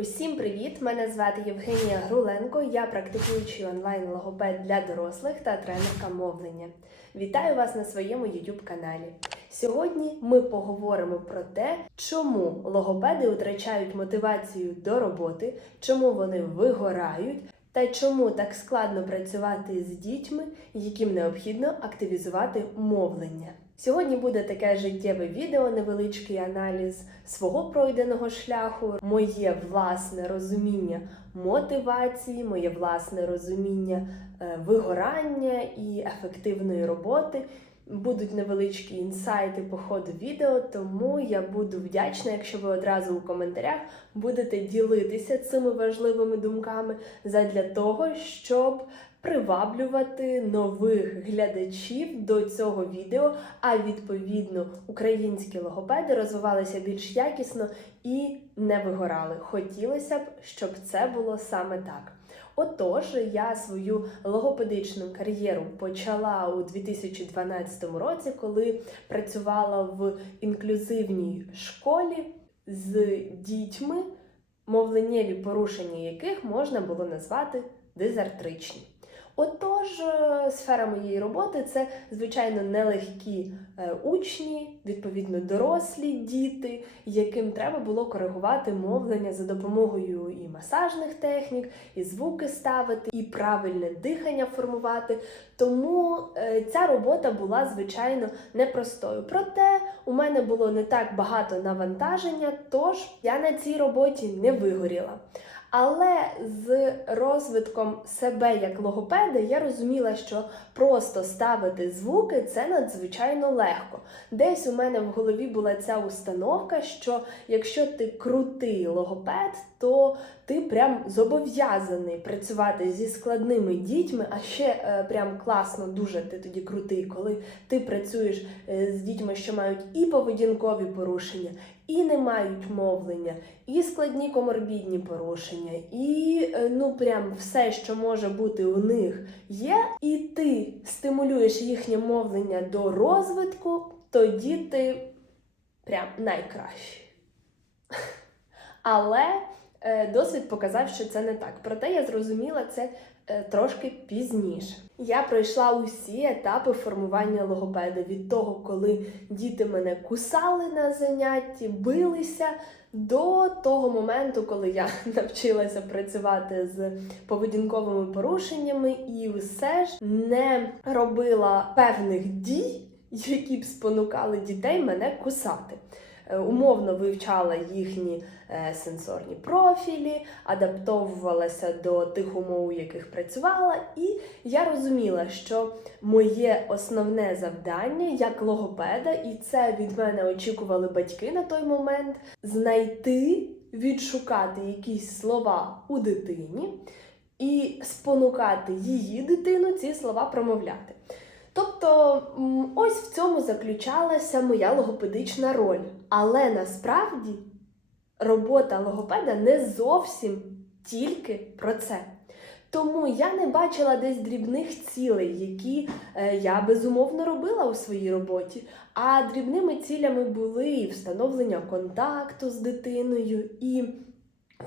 Усім привіт! Мене звати Євгенія Груленко. Я практикуючий онлайн-логопед для дорослих та тренерка мовлення. Вітаю вас на своєму YouTube каналі. Сьогодні ми поговоримо про те, чому логопеди втрачають мотивацію до роботи, чому вони вигорають, та чому так складно працювати з дітьми, яким необхідно активізувати мовлення. Сьогодні буде таке життєве відео, невеличкий аналіз свого пройденого шляху, моє власне розуміння мотивації, моє власне розуміння е, вигорання і ефективної роботи. Будуть невеличкі інсайти по ходу відео, тому я буду вдячна, якщо ви одразу у коментарях будете ділитися цими важливими думками задля того, щоб приваблювати нових глядачів до цього відео, а відповідно українські логопеди розвивалися більш якісно і не вигорали. Хотілося б, щоб це було саме так. Отож, я свою логопедичну кар'єру почала у 2012 році, коли працювала в інклюзивній школі з дітьми, мовленнєві порушення яких можна було назвати дизартричні. Отож, е, сфера моєї роботи це, звичайно, нелегкі е, учні, відповідно, дорослі діти, яким треба було коригувати мовлення за допомогою і масажних технік, і звуки ставити, і правильне дихання формувати. Тому е, ця робота була, звичайно, непростою. Проте у мене було не так багато навантаження, тож я на цій роботі не вигоріла. Але з розвитком себе як логопеда я розуміла, що просто ставити звуки це надзвичайно легко. Десь у мене в голові була ця установка, що якщо ти крутий логопед, то ти прям зобов'язаний працювати зі складними дітьми, а ще е, прям класно, дуже ти тоді крутий, коли ти працюєш е, з дітьми, що мають і поведінкові порушення, і не мають мовлення, і складні коморбідні порушення, і е, ну прям все, що може бути у них, є, і ти стимулюєш їхнє мовлення до розвитку, тоді ти прям найкращий. Але е, досвід показав, що це не так. Проте я зрозуміла це трошки пізніше. Я пройшла усі етапи формування логопеда від того, коли діти мене кусали на занятті, билися. До того моменту, коли я навчилася працювати з поведінковими порушеннями, і все ж не робила певних дій, які б спонукали дітей мене кусати. Е, Умовно вивчала їхні е, сенсорні профілі, адаптовувалася до тих умов, у яких працювала, і я розуміла, що моє основне завдання як логопеда, і це від мене очікували батьки на той момент, знайти, відшукати якісь слова у дитині і спонукати її дитину ці слова промовляти. Тобто, ось в цьому заключалася моя логопедична роль. Але насправді робота логопеда не зовсім тільки про це. Тому я не бачила десь дрібних цілей, які е, я безумовно робила у своїй роботі. А дрібними цілями були встановлення контакту з дитиною, і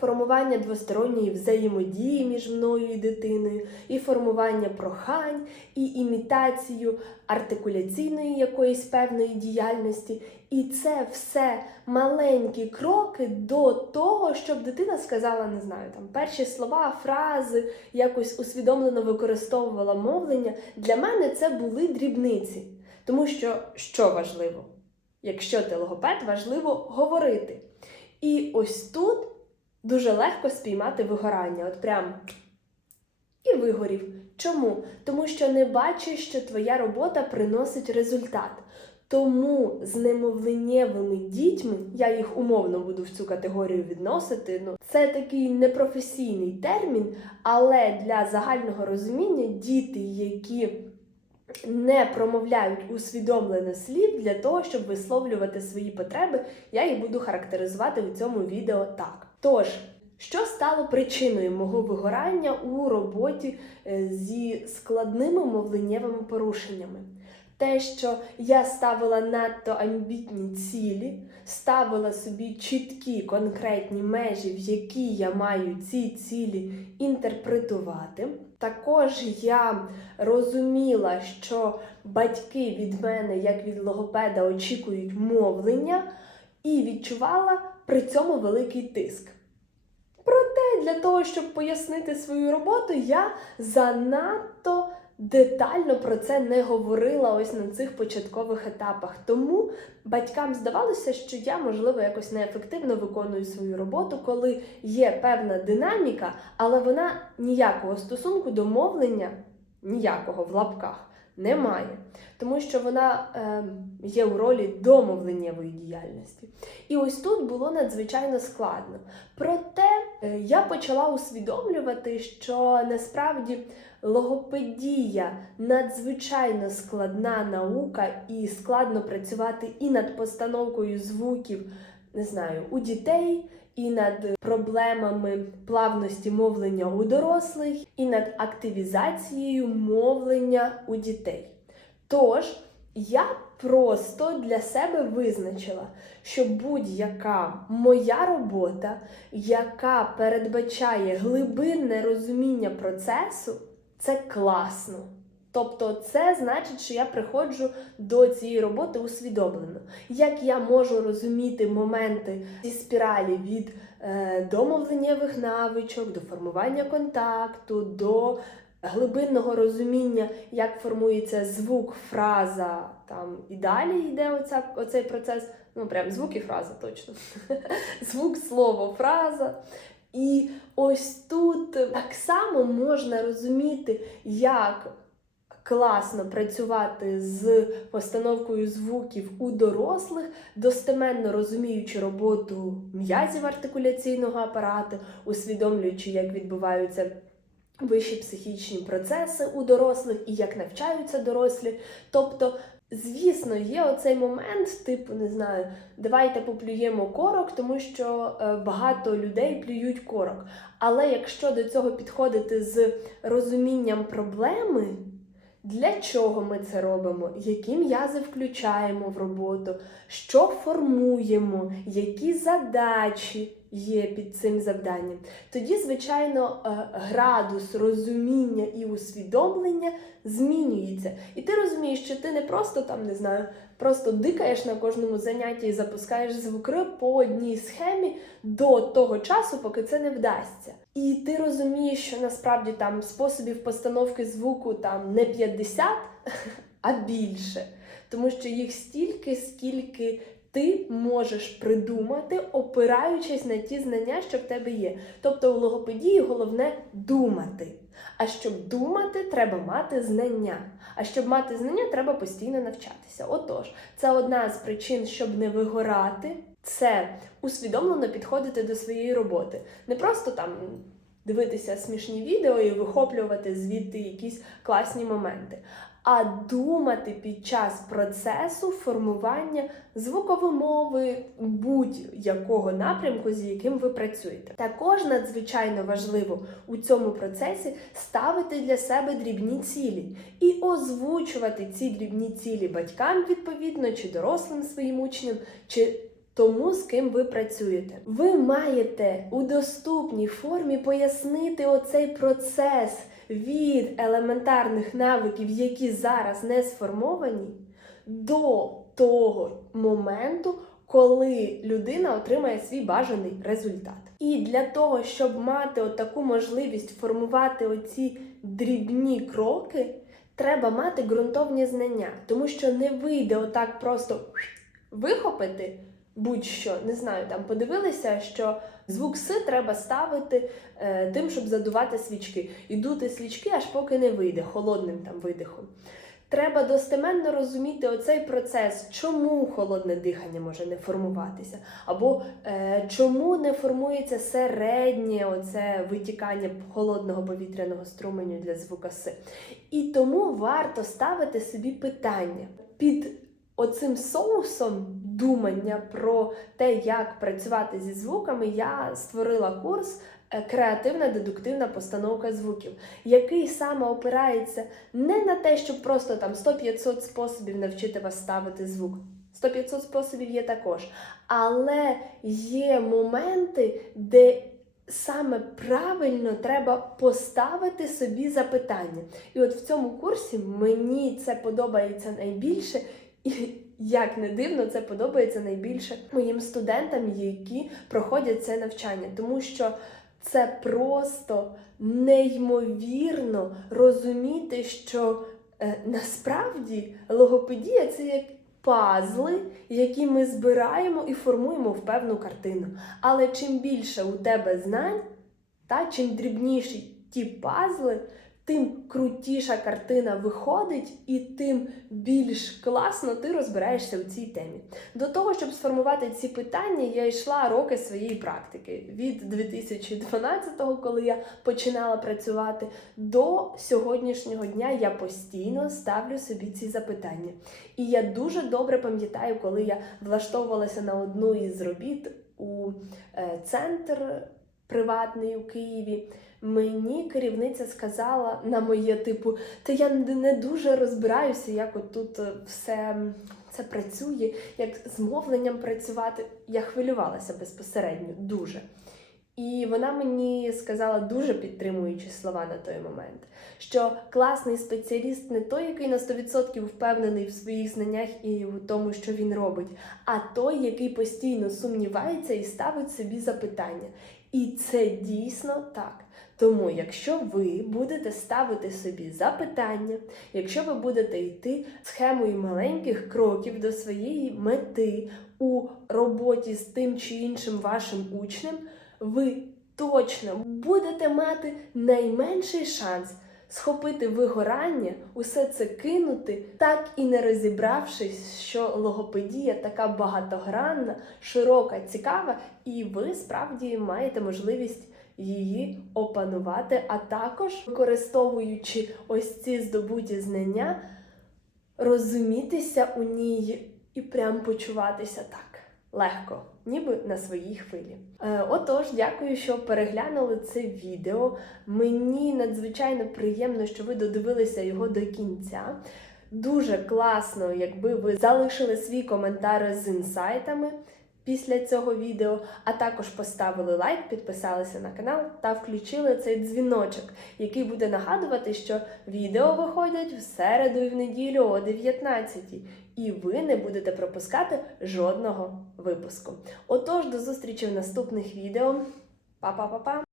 формування двосторонньої взаємодії між мною і дитиною, і формування прохань, і імітацію артикуляційної якоїсь певної діяльності. І це все маленькі кроки до того, щоб дитина сказала, не знаю, там перші слова, фрази, якось усвідомлено використовувала мовлення. Для мене це були дрібниці. Тому що що важливо? Якщо ти логопед, важливо говорити. І ось тут дуже легко спіймати вигорання. От прям і вигорів. Чому? Тому що не бачиш, що твоя робота приносить результат. Тому з немовленнєвими дітьми, я їх умовно буду в цю категорію відносити. Ну, це такий непрофесійний термін, але для загального розуміння діти, які не промовляють усвідомлено слів для того, щоб висловлювати свої потреби, я їх буду характеризувати у цьому відео так. Тож, що стало причиною мого вигорання у роботі е, зі складними мовленнєвими порушеннями? те, що я ставила надто амбітні цілі, ставила собі чіткі конкретні межі, в які я маю ці цілі інтерпретувати. Також я розуміла, що батьки від мене, як від логопеда, очікують мовлення, і відчувала при цьому великий тиск. Проте, для того, щоб пояснити свою роботу, я занадто детально про це не говорила ось на цих початкових етапах. Тому батькам здавалося, що я, можливо, якось неефективно виконую свою роботу, коли є певна динаміка, але вона ніякого стосунку до мовлення, ніякого в лапках. Немає, тому що вона е, є у ролі домовленнєвої діяльності. І ось тут було надзвичайно складно. Проте е, я почала усвідомлювати, що насправді логопедія надзвичайно складна наука, і складно працювати і над постановкою звуків, не знаю, у дітей. І над проблемами плавності мовлення у дорослих, і над активізацією мовлення у дітей. Тож я просто для себе визначила, що будь-яка моя робота, яка передбачає глибинне розуміння процесу, це класно. Тобто, це значить, що я приходжу до цієї роботи усвідомлено. Як я можу розуміти моменти зі спіралі від е, домовленнєвих навичок, до формування контакту, до глибинного розуміння, як формується звук, фраза там і далі йде оця, оцей процес. Ну, прям звук і фраза точно. Звук, слово, фраза. І ось тут так само можна розуміти, як класно працювати з постановкою звуків у дорослих, достеменно розуміючи роботу м'язів артикуляційного апарату, усвідомлюючи, як відбуваються вищі психічні процеси у дорослих і як навчаються дорослі. Тобто, звісно, є оцей момент, типу, не знаю, давайте поплюємо корок, тому що е, багато людей плюють корок. Але якщо до цього підходити з розумінням проблеми, для чого ми це робимо? Які м'язи включаємо в роботу, що формуємо, які задачі є під цим завданням? Тоді, звичайно, е, градус розуміння і усвідомлення змінюється. І ти розумієш, що ти не просто там не знаю, просто дикаєш на кожному занятті і запускаєш звукри по одній схемі до того часу, поки це не вдасться. І ти розумієш, що насправді там способів постановки звуку там не 50, а більше. Тому що їх стільки, скільки ти можеш придумати, опираючись на ті знання, що в тебе є. Тобто у логопедії головне думати. А щоб думати, треба мати знання. А щоб мати знання, треба постійно навчатися. Отож, це одна з причин, щоб не вигорати, це усвідомлено підходити до своєї роботи. Не просто там дивитися смішні відео і вихоплювати звідти якісь класні моменти, а думати під час процесу формування звукової мови будь-якого напрямку, з яким ви працюєте. Також надзвичайно важливо у цьому процесі ставити для себе дрібні цілі і озвучувати ці дрібні цілі батькам відповідно, чи дорослим своїм учням, чи тому, з ким ви працюєте. Ви маєте у доступній формі пояснити оцей процес від елементарних навиків, які зараз не сформовані, до того моменту, коли людина отримає свій бажаний результат. І для того, щоб мати таку можливість формувати оці дрібні кроки, треба мати ґрунтовні знання, тому що не вийде отак просто вихопити будь-що, не знаю, там подивилися, що звук С треба ставити е, тим, щоб задувати свічки. І дути свічки, аж поки не вийде, холодним там видихом. Треба достеменно розуміти оцей процес, чому холодне дихання може не формуватися, або е, чому не формується середнє оце витікання холодного повітряного струменю для звука С. І тому варто ставити собі питання під оцим соусом думання про те, як працювати зі звуками, я створила курс е, Креативна дедуктивна постановка звуків, який саме опирається не на те, щоб просто там 100-500 способів навчити вас ставити звук. 100-500 способів є також. Але є моменти, де саме правильно треба поставити собі запитання. І от в цьому курсі мені це подобається найбільше. Як не дивно, це подобається найбільше моїм студентам, які проходять це навчання, тому що це просто неймовірно розуміти, що е, насправді логопедія це як пазли, які ми збираємо і формуємо в певну картину. Але чим більше у тебе знань, та чим дрібніші ті пазли, тим крутіша картина виходить, і тим більш класно ти розбираєшся у цій темі. До того, щоб сформувати ці питання, я йшла роки своєї практики від 2012-го, коли я починала працювати, до сьогоднішнього дня я постійно ставлю собі ці запитання. І я дуже добре пам'ятаю, коли я влаштовувалася на одну із робіт у е, центр приватний у Києві. Мені керівниця сказала на моє типу, та я не дуже розбираюся, як от тут е, все це працює, як з мовленням працювати. Я хвилювалася безпосередньо, дуже. І вона мені сказала дуже підтримуючі слова на той момент, що класний спеціаліст не той, який на 100% впевнений в своїх знаннях і в тому, що він робить, а той, який постійно сумнівається і ставить собі запитання. І це дійсно так. Тому, якщо ви будете ставити собі запитання, якщо ви будете йти схемою маленьких кроків до своєї мети у роботі з тим чи іншим вашим учнем, ви точно будете мати найменший шанс схопити вигорання, усе це кинути, так і не розібравшись, що логопедія така багатогранна, широка, цікава, і ви справді маєте можливість її опанувати, а також використовуючи ось ці здобуті знання, розумітися у ній і прям почуватися так легко, ніби на своїй хвилі. Е, отож, дякую, що переглянули це відео. Мені надзвичайно приємно, що ви додивилися його до кінця. Дуже класно, якби ви залишили свій коментар з інсайтами після цього відео, а також поставили лайк, підписалися на канал та включили цей дзвіночок, який буде нагадувати, що відео виходять в середу і в неділю о 19 і ви не будете пропускати жодного випуску. Отож, до зустрічі в наступних відео. Па-па-па-па!